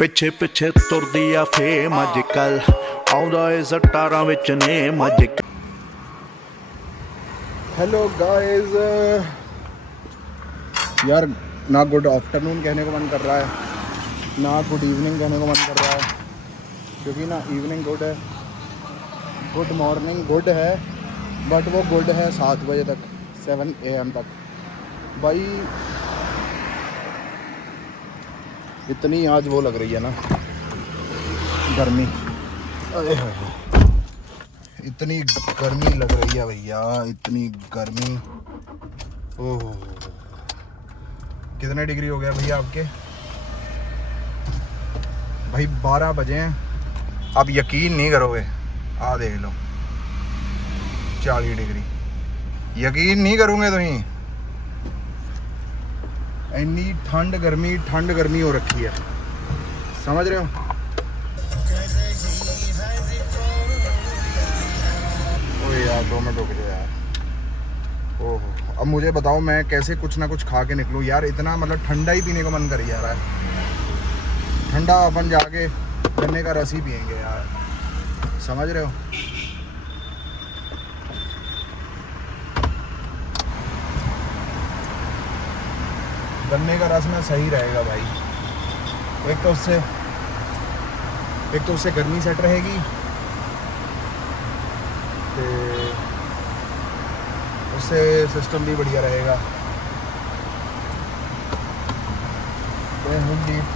ਪਿੱਛੇ ਪਿੱਛੇ ਤੁਰਦੀ ਆ ਫੇਮ ਅੱਜ ਕੱਲ ਆਉਂਦਾ ਏ ਸਟਾਰਾਂ ਵਿੱਚ ਨੇਮ ਅੱਜ हेलो गाइस यार ना गुड आफ्टरनून कहने को मन कर रहा है ना गुड इवनिंग कहने को मन कर रहा है क्योंकि ना इवनिंग गुड है, गुड मॉर्निंग गुड है, बट वो गुड है 7 बजे तक 7 AM तक। भाई इतनी आज वो लग रही है ना गर्मी, इतनी गर्मी लग रही है भैया, इतनी गर्मी। ओह कितने डिग्री हो गया भैया आपके? भाई 12 बजे हैं, आप यकीन नहीं करोगे, आ देख लो 40 डिग्री, यकीन नहीं करोगे तुम। इतनी ठंड गर्मी हो रखी है, समझ रहे हो? यार 2 मिनट रुक जाओ यार। ओहो अब मुझे बताओ मैं कैसे कुछ ना कुछ खा के निकलूँ यार, इतना मतलब ठंडा ही पीने को मन कर जा रहा है। ठंडा अपन जाके गन्ने का रस ही पियेंगे यार, समझ रहे हो? गन्ने का रस में सही रहेगा भाई, एक तो उससे गर्मी सेट रहेगी, उससे सिस्टम भी बढ़िया रहेगा।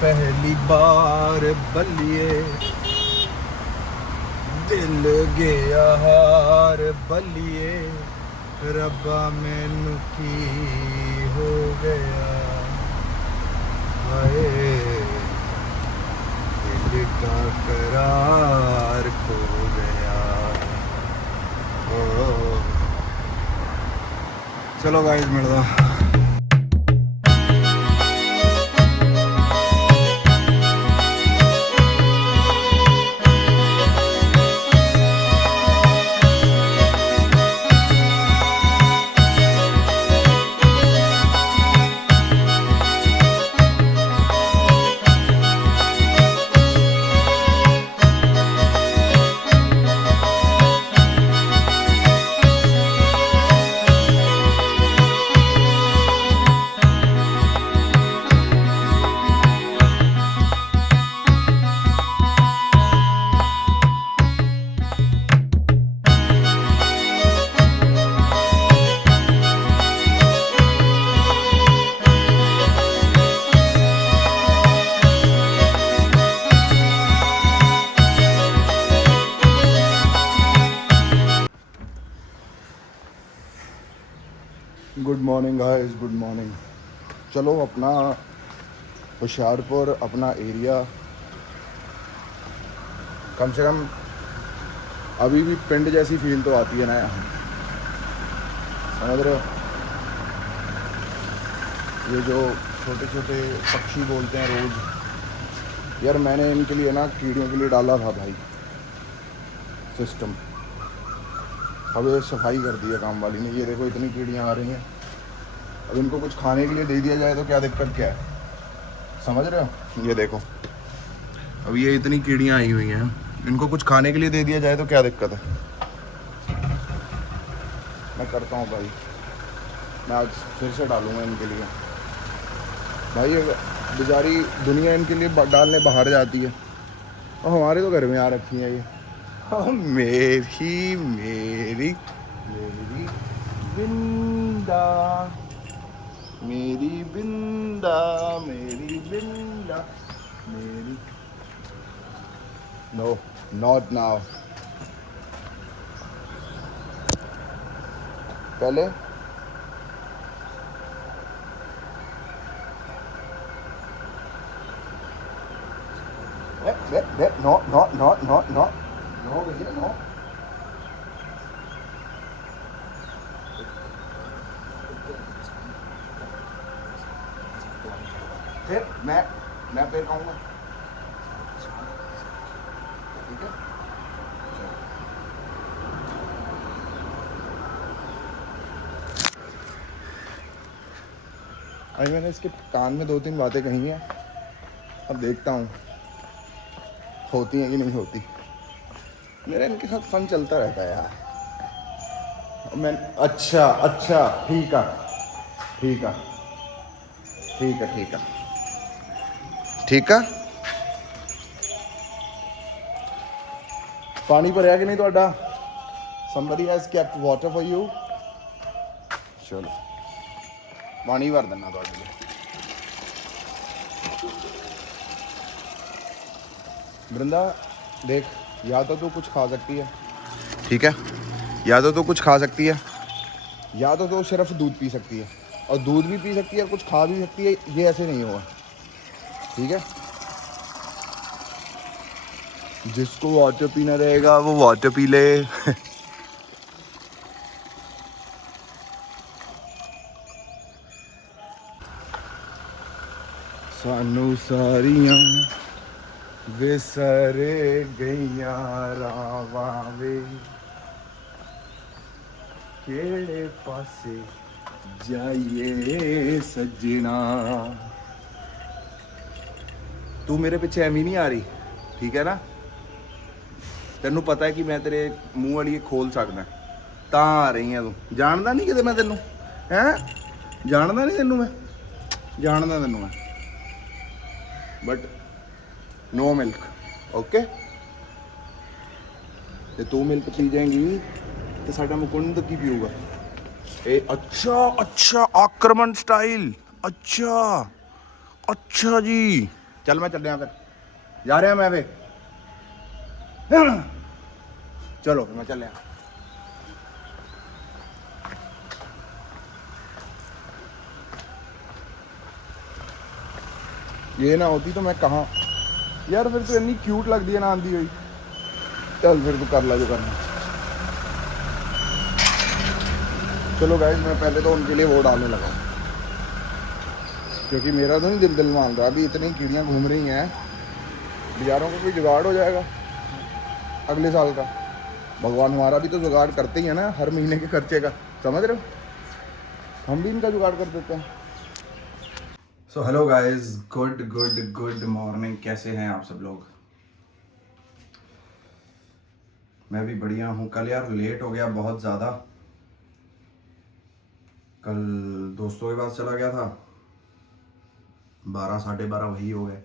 पहली बार बल्लिए दिल गया हार बल्लिए, रब्बा मैनू की हो गया, हाय दिल का करार खो गया। चलो गाइस मिलदा। Good morning guys, good morning. चलो अपना होशियारपुर अपना एरिया कम से कम अभी भी पिंड जैसी फील तो आती है ना यहाँ, समझ रहे हो? ये जो छोटे छोटे पक्षी बोलते हैं रोज़, यार मैंने इनके लिए ना कीड़ियों के लिए डाला था भाई सिस्टम, अब ये सफाई कर दी है काम वाली ने। ये देखो इतनी कीड़ियाँ आ रही हैं, अब इनको कुछ खाने के लिए दे दिया जाए तो क्या दिक्कत क्या है, समझ रहे हो? ये देखो अब ये इतनी कीड़ियाँ आई हुई हैं, इनको कुछ खाने के लिए दे दिया जाए तो क्या दिक्कत है। मैं करता हूँ भाई, मैं आज फिर से डालूँगा इनके लिए। भाई बेचारी दुनिया इनके लिए डालने बाहर जाती है और हमारे तो घर में आ रखी है ये। मेरी मेरी मेरी बिंदा, मेरी बिंदा, मेरी बिंदा, मेरी। नो नॉट नाउ, पहले no no no no no no भैया नो। फिर मैं फिर कहूँगा, ठीक है? अभी मैंने इसके कान में 2-3 बातें कही हैं, अब देखता हूँ होती हैं कि नहीं होती। मेरा इनके साथ फन चलता रहता है यार। मैं अच्छा अच्छा ठीक है ठीक है ठीक है ठीक है ठीक है। पानी भरिया कि नहीं ਤੁਹਾਡਾ? somebody has kept water for you। चलो पानी भर देना ਤੁਹਾਡੇ लिए। वृंदा देख, या तो तू कुछ खा सकती है, ठीक है, या तो तू कुछ खा सकती है, या तो तू सिर्फ दूध पी सकती है। और दूध भी पी सकती है और कुछ खा भी सकती है, ये ऐसे नहीं होगा, ठीक है। जिसको वाटर पीना रहेगा वो वाटर पी ले। सानू सारियां विसरे गईयां रावां वे, केड़े पासे जाइए सजना। तू मेरे पीछे एमी नहीं आ रही, ठीक है ना? तेनू पता है कि मैं तेरे मूँह वाली खोल सकदा, तां आ रही है तू। जानदा नहीं किते मैं तेनू, हैं? जानदा नहीं तेनू मैं, जानदा तेनू मैं, बट नो मिल्क, ओके। ते तू मिल्क पी जाएंगी तो साडा मुकुंद की पीऊगा? ए अच्छा अच्छा, आक्रमण स्टाइल, अच्छा अच्छा जी। चल मैं चलिया फिर, जा रहा मैं फिर, चलो मैं चलिया। ये ना होती तो मैं कहाँ यार, फिर तो इतनी क्यूट लगती है ना आंधी हुई। चल फिर तू कर ला जो करना। चलो गाइस, मैं पहले तो उनके लिए वो डालने लगा, क्योंकि मेरा तो नहीं दिल मान रहा। अभी इतनी कीड़ियाँ घूम रही हैं, बाजारों का कोई जुगाड़ हो जाएगा अगले साल का। भगवान हमारा भी तो जुगाड़ करते ही है ना, हर महीने के खर्चे का, समझ रहे हो? हम भी इनका जुगाड़ कर देते हैं। So hello guys, good good good morning. कैसे हैं आप सब लोग? मैं भी बढ़िया हूँ। कल यार लेट हो गया बहुत ज़्यादा। कल दोस्तों के पास चला गया था, 12 साढ़े 12 वही हो गए,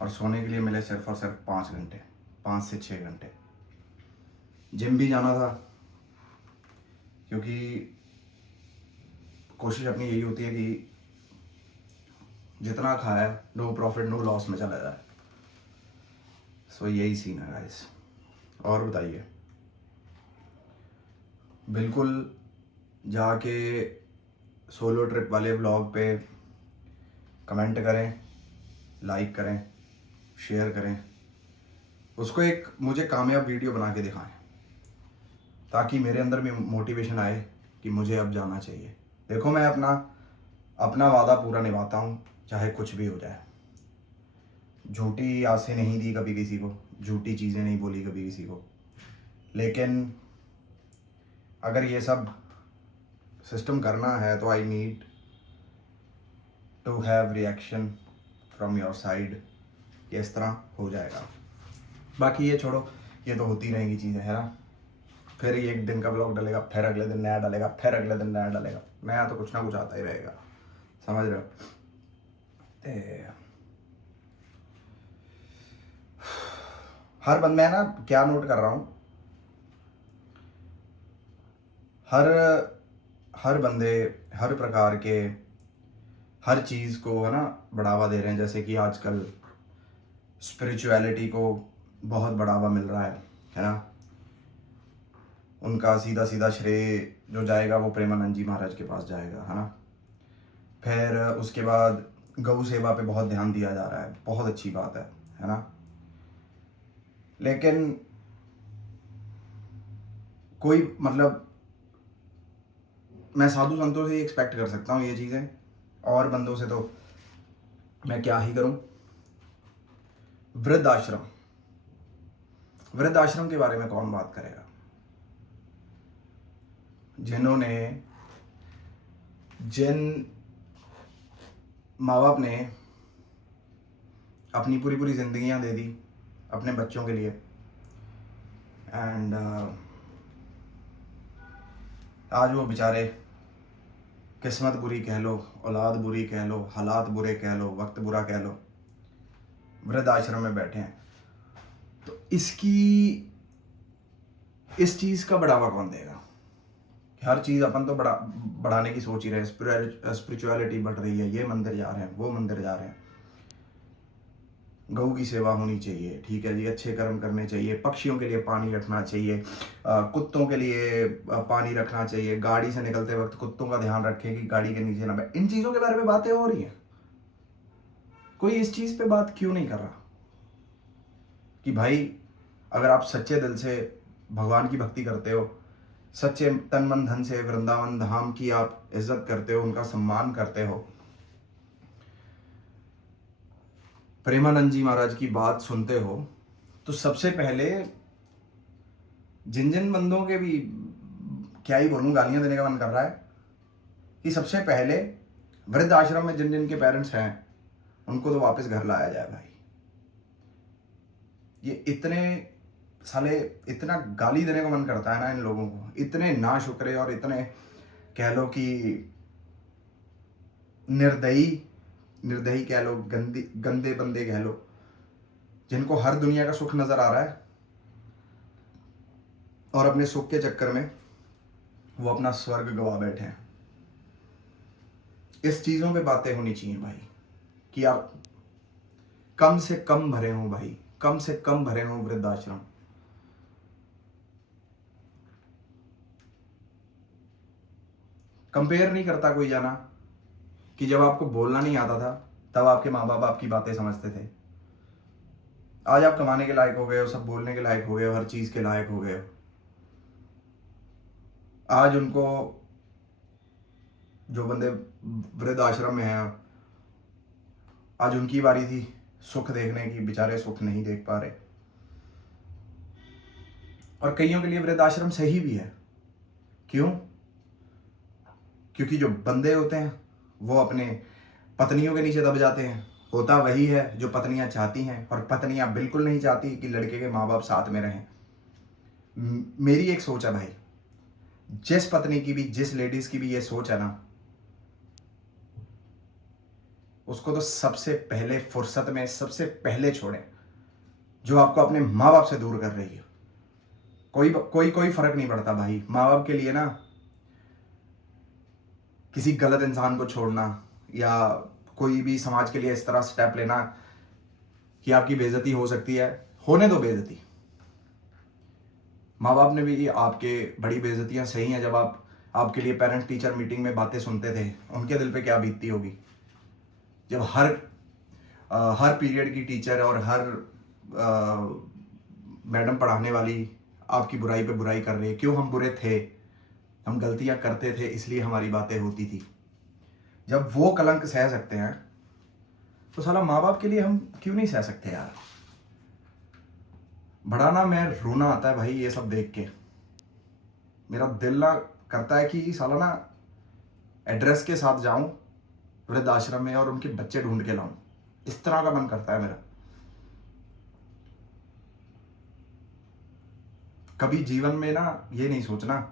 और सोने के लिए मिले सिर्फ और सिर्फ 5 घंटे, 5 से 6 घंटे। जिम भी जाना था, क्योंकि कोशिश अपनी यही होती है कि जितना खाया नो प्रॉफिट नो लॉस में चला जाए। सो यही सीन है गाइस। और बताइए, बिल्कुल जाके सोलो ट्रिप वाले व्लॉग पे कमेंट करें, लाइक करें, शेयर करें, उसको एक मुझे कामयाब वीडियो बना के दिखाएं, ताकि मेरे अंदर में मोटिवेशन आए कि मुझे अब जाना चाहिए। देखो, मैं अपना वादा पूरा निभाता हूँ, चाहे कुछ भी हो जाए। झूठी आसें नहीं दी कभी किसी को, झूठी चीज़ें नहीं बोली कभी किसी को, लेकिन अगर ये सब सिस्टम करना है तो I need to have reaction from your side कि इस तरह हो जाएगा। बाकी ये छोड़ो, ये तो होती रहेंगी चीज़ें, है ना। फिर ये एक दिन का ब्लॉग डालेगा, फिर अगले दिन नया डालेगा, फिर अगले दिन नया डालेगा, नया तो कुछ ना कुछ आता ही रहेगा, समझ रहे हो? हर बंदा, मैं ना क्या नोट कर रहा हूँ, हर बंदे हर प्रकार के हर चीज़ को है ना बढ़ावा दे रहे हैं। जैसे कि आजकल स्पिरिचुअलिटी को बहुत बढ़ावा मिल रहा है ना। उनका सीधा सीधा श्रेय जो जाएगा वो प्रेमानंद जी महाराज के पास जाएगा, है ना। फिर उसके बाद गौ सेवा पे बहुत ध्यान दिया जा रहा है, बहुत अच्छी बात है ना। लेकिन कोई मतलब, मैं साधु संतों से ही एक्सपेक्ट कर सकता हूँ ये चीज़ें, और बंदों से तो मैं क्या ही करूँ। वृद्ध आश्रम के बारे में कौन बात करेगा? जिन माँ बाप ने अपनी पूरी पूरी जिंदगियां दे दी अपने बच्चों के लिए। एंड आज वो बेचारे किस्मत बुरी कह लो, औलाद बुरी कह लो, हालात बुरे कह लो, वक्त बुरा कह लो, वृद्ध आश्रम में बैठे हैं। तो इस चीज़ का बढ़ावा कौन देगा? हर चीज़ अपन तो बढ़ाने की सोच ही रहे हैं। स्पिरिचुअलिटी बढ़ रही है, ये मंदिर जा रहे हैं, वो मंदिर जा रहे हैं, गऊ की सेवा होनी चाहिए, ठीक है जी, अच्छे कर्म करने चाहिए, पक्षियों के लिए पानी रखना चाहिए, कुत्तों के लिए पानी रखना चाहिए, गाड़ी से निकलते वक्त कुत्तों का ध्यान रखें कि गाड़ी के नीचे ना बैठ। इन चीज़ों के बारे में बातें हो रही हैं, कोई इस चीज़ पे बात क्यों नहीं कर रहा कि भाई अगर आप सच्चे दिल से भगवान की भक्ति करते हो, सच्चे तन मन धन से वृंदावन धाम की आप इज्जत करते हो, उनका सम्मान करते हो, प्रेमानंद जी महाराज की बात सुनते हो, तो सबसे पहले जिन बंदों के भी, क्या ही बोलूं, गालियां देने का मन कर रहा है, कि सबसे पहले वृद्ध आश्रम में जिन के पेरेंट्स हैं उनको तो वापस घर लाया जाए भाई। ये इतने साले, इतना गाली देने को मन करता है ना इन लोगों को, इतने ना शुक्रे और इतने कह लो कि निर्दयी कह लो, गंदे बंदे कह लो, जिनको हर दुनिया का सुख नजर आ रहा है और अपने सुख के चक्कर में वो अपना स्वर्ग गवा बैठे हैं। इस चीजों पे बातें होनी चाहिए भाई, कि यार कम से कम भरे हों भाई, कम से कम भरे हों वृद्धाश्रम। कंपेयर नहीं करता कोई जाना कि जब आपको बोलना नहीं आता था तब आपके माँ बाप आपकी बातें समझते थे। आज आप कमाने के लायक हो गए हो, सब बोलने के लायक हो गए हो, हर चीज के लायक हो गए हो। आज उनको, जो बंदे वृद्ध आश्रम में हैं, आज उनकी बारी थी सुख देखने की, बेचारे सुख नहीं देख पा रहे। और कईयों के लिए वृद्ध आश्रम सही भी है। क्यों? क्योंकि जो बंदे होते हैं वो अपने पत्नियों के नीचे दब जाते हैं। होता वही है जो पत्नियां चाहती हैं, और पत्नियां बिल्कुल नहीं चाहती कि लड़के के माँ बाप साथ में रहें। मेरी एक सोच है भाई, जिस पत्नी की भी, जिस लेडीज की भी ये सोच है ना, उसको तो सबसे पहले फुर्सत में सबसे पहले छोड़ें, जो आपको अपने माँ बाप से दूर कर रही है। कोई फर्क नहीं पड़ता भाई। माँ बाप के लिए ना किसी गलत इंसान को छोड़ना या कोई भी समाज के लिए इस तरह स्टेप लेना कि आपकी बेइज्जती हो सकती है, होने दो बेइज्जती। माँ बाप ने भी आपके बड़ी बेइज्जतियां सही हैं। जब आपके लिए पेरेंट टीचर मीटिंग में बातें सुनते थे, उनके दिल पे क्या बीतती होगी जब हर पीरियड की टीचर और हर मैडम पढ़ाने वाली आपकी बुराई पे बुराई कर रही है। क्यों? हम बुरे थे, हम गलतियां करते थे, इसलिए हमारी बातें होती थी। जब वो कलंक सह सकते हैं तो साला माँ बाप के लिए हम क्यों नहीं सह सकते यार। बड़ा ना मैं रोना आता है भाई ये सब देख के। मेरा दिल ना करता है कि साला ना एड्रेस के साथ जाऊं वृद्ध आश्रम में और उनके बच्चे ढूंढ के लाऊं। इस तरह का मन करता है मेरा। कभी जीवन में ना ये नहीं सोचना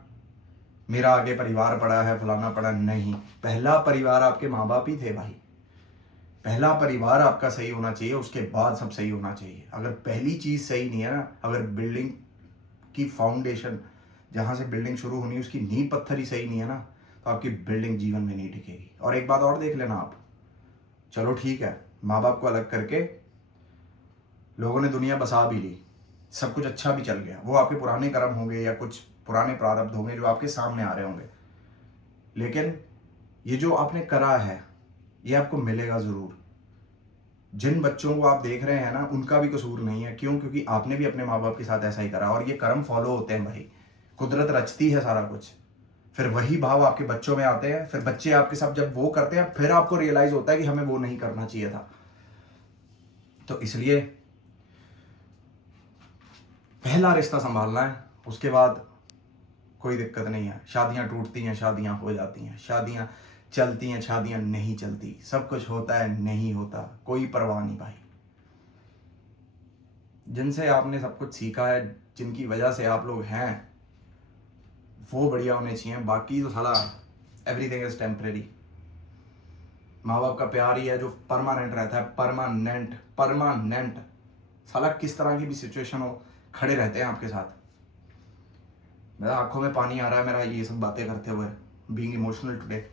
मेरा आगे परिवार पड़ा है, फलाना पड़ा, नहीं। पहला परिवार आपके माँ बाप ही थे भाई। पहला परिवार आपका सही होना चाहिए, उसके बाद सब सही होना चाहिए। अगर पहली चीज सही नहीं है ना, अगर बिल्डिंग की फाउंडेशन, जहां से बिल्डिंग शुरू होनी है, उसकी नींव पत्थर ही सही नहीं है ना, तो आपकी बिल्डिंग जीवन में नहीं टिकेगी। और एक बात और देख लेना आप, चलो ठीक है, माँ बाप को अलग करके लोगों ने दुनिया बसा भी ली, सब कुछ अच्छा भी चल गया, वो आपके पुराने कर्म होंगे या कुछ पुराने प्रारब्ध होंगे जो आपके सामने आ रहे होंगे, लेकिन ये जो आपने करा है ये आपको मिलेगा जरूर। जिन बच्चों को आप देख रहे हैं ना, उनका भी कसूर नहीं है। क्यों? क्योंकि आपने भी अपने माँ बाप के साथ ऐसा ही करा, और ये कर्म फॉलो होते हैं भाई। कुदरत रचती है सारा कुछ, फिर वही भाव आपके बच्चों में आते हैं, फिर बच्चे आपके साथ जब वो करते हैं, फिर आपको रियलाइज होता है कि हमें वो नहीं करना चाहिए था। तो इसलिए पहला रिश्ता संभालना है, उसके बाद कोई दिक्कत नहीं है। शादियां टूटती हैं, शादियां हो जाती हैं, शादियां चलती हैं, शादियां नहीं चलती, सब कुछ होता है, नहीं होता, कोई परवाह नहीं भाई। जिनसे आपने सब कुछ सीखा है, जिनकी वजह से आप लोग हैं, वो बढ़िया होने चाहिए। बाकी तो साला एवरीथिंग इज टेम्परेरी। माँ बाप का प्यार ही है जो परमानेंट रहता है, परमानेंट। साला किस तरह की भी सिचुएशन हो, खड़े रहते हैं आपके साथ। मेरा आंखों में पानी आ रहा है मेरा ये सब बातें करते हुए, बीइंग इमोशनल टुडे।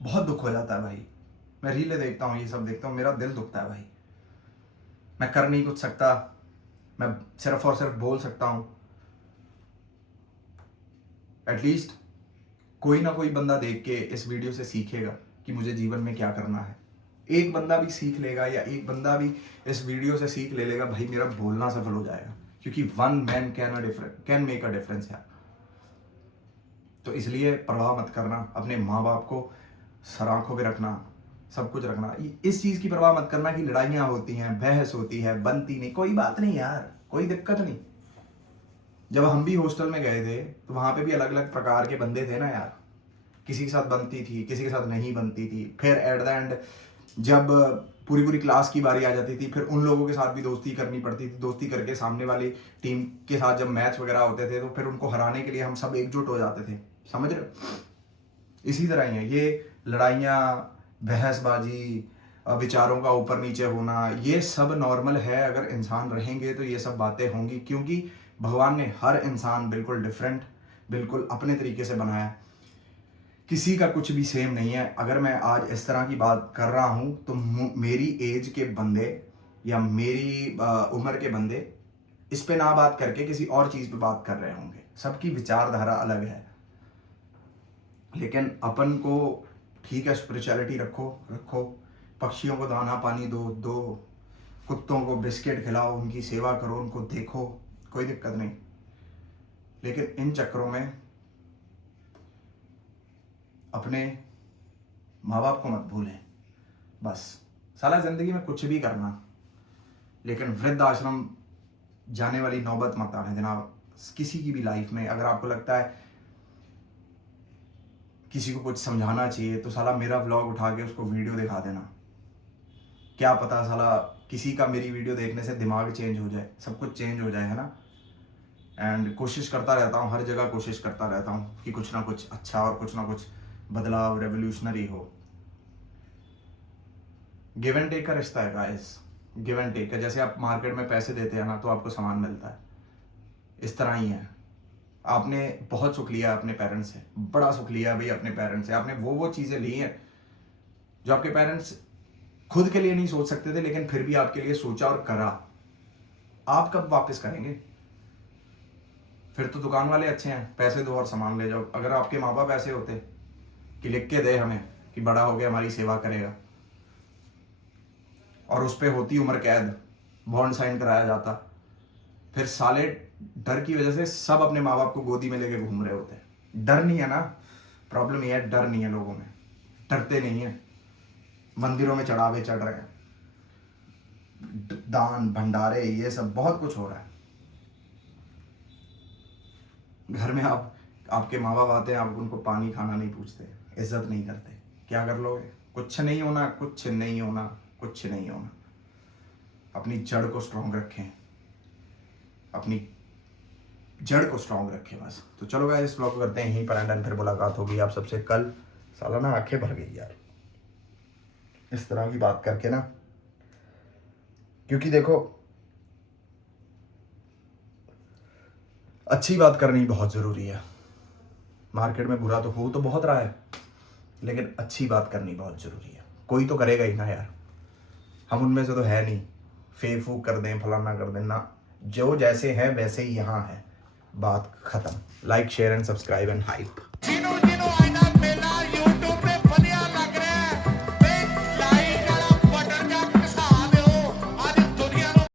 बहुत दुख हो जाता है भाई, मैं रीलें देखता हूँ, ये सब देखता हूँ, मेरा दिल दुखता है भाई। मैं कर नहीं कुछ सकता, मैं सिर्फ और सिर्फ बोल सकता हूँ। एटलीस्ट कोई ना कोई बंदा देख के इस वीडियो से सीखेगा कि मुझे जीवन में क्या करना है। एक बंदा भी सीख लेगा या एक बंदा भी इस वीडियो से सीख ले लेगा, भाई मेरा बोलना सफल हो जाएगा। क्योंकि one man can make a difference है। तो इसलिए परवाह मत करना, अपने माँ बाप को सर आंखों पे रखना, सब कुछ रखना। इस चीज़ की परवाह मत करना कि लड़ाइयाँ होती हैं, बहस होती है, बनती नहीं, कोई बात नहीं यार, कोई दिक्कत नहीं। जब हम भी हॉस्टल में गए थे तो वहाँ पे भी अलग अलग प्रकार के बंदे थे ना यार। किसी के साथ बनती थी, किसी के साथ नहीं बनती थी। फिर एट द एंड जब पूरी क्लास की बारी आ जाती थी, फिर उन लोगों के साथ भी दोस्ती करनी पड़ती थी। दोस्ती करके सामने वाली टीम के साथ जब मैच वगैरह होते थे तो फिर उनको हराने के लिए हम सब एकजुट हो जाते थे। समझ रहे हो? इसी तरह ही है ये लड़ाइयाँ, बहसबाजी, विचारों का ऊपर नीचे होना, ये सब नॉर्मल है। अगर इंसान रहेंगे तो ये सब बातें होंगी, क्योंकि भगवान ने हर इंसान बिल्कुल डिफरेंट, बिल्कुल अपने तरीके से बनाया है। किसी का कुछ भी सेम नहीं है। अगर मैं आज इस तरह की बात कर रहा हूँ तो मेरी एज के बंदे या मेरी उम्र के बंदे इस पे ना बात करके किसी और चीज़ पे बात कर रहे होंगे। सबकी विचारधारा अलग है, लेकिन अपन को ठीक है, स्पिरिचुअलिटी रखो, पक्षियों को दाना पानी दो, कुत्तों को बिस्किट खिलाओ, उनकी सेवा करो, उनको देखो, कोई दिक्कत नहीं। लेकिन इन चक्करों में अपने माँ बाप को मत भूलें। बस साला जिंदगी में कुछ भी करना, लेकिन वृद्ध आश्रम जाने वाली नौबत मत आने देना किसी की भी लाइफ में। अगर आपको लगता है किसी को कुछ समझाना चाहिए तो साला मेरा व्लॉग उठा के उसको वीडियो दिखा देना। क्या पता साला किसी का मेरी वीडियो देखने से दिमाग चेंज हो जाए, सब कुछ चेंज हो जाए, है ना। एंड कोशिश करता रहता हूँ, हर जगह कोशिश करता रहता हूँ कि कुछ ना कुछ अच्छा और कुछ ना कुछ बदलाव, रेवोल्यूशनरी हो। गिव एंड टेक का रिश्ता है गाइस, गिव एंड टेक है। जैसे आप मार्केट में पैसे देते हैं ना तो आपको सामान मिलता है, इस तरह ही है। आपने बहुत सुख लिया अपने पेरेंट्स से, बड़ा सुख लिया भाई अपने पेरेंट्स से। आपने वो चीज़ें ली हैं जो आपके पेरेंट्स खुद के लिए नहीं सोच सकते थे, लेकिन फिर भी आपके लिए सोचा और करा। आप कब वापस करेंगे? फिर तो दुकान वाले अच्छे हैं, पैसे दो और सामान ले जाओ। अगर आपके माँ बाप ऐसे होते कि लिख के दे हमें कि बड़ा हो गया हमारी सेवा करेगा, और उस पर होती उम्र कैद, बॉन्ड साइन कराया जाता, फिर साले डर की वजह से सब अपने माँ बाप को गोदी में लेके घूम रहे होते। डर नहीं है ना, प्रॉब्लम ये है, डर नहीं है लोगों में, डरते नहीं है। मंदिरों में चढ़ावे चढ़ रहे हैं, दान भंडारे, ये सब बहुत कुछ हो रहा है। घर में आपके माँ बाप आते हैं, आप उनको पानी खाना नहीं पूछते, इज्जत नहीं करते, क्या कर लोगे? कुछ नहीं होना, कुछ नहीं होना, कुछ नहीं होना। अपनी जड़ को स्ट्रॉन्ग रखें, अपनी जड़ को स्ट्रॉन्ग रखें बस। तो चलो गाइस, इस ब्लॉग को करते हैं यहीं पर एंड, फिर मुलाकात होगी आप सबसे कल। साला ना आंखें भर गई यार इस तरह की बात करके ना, क्योंकि देखो अच्छी बात करनी बहुत ज़रूरी है। मार्केट में बुरा तो हो तो बहुत रहा है, लेकिन अच्छी बात करनी बहुत ज़रूरी है। कोई तो करेगा ही ना यार, हम उनमें से तो है नहीं। फेक फूक कर दें, फलाना कर दें ना, जो जैसे है वैसे ही यहाँ है, बात ख़त्म। Like, share and subscribe and hype.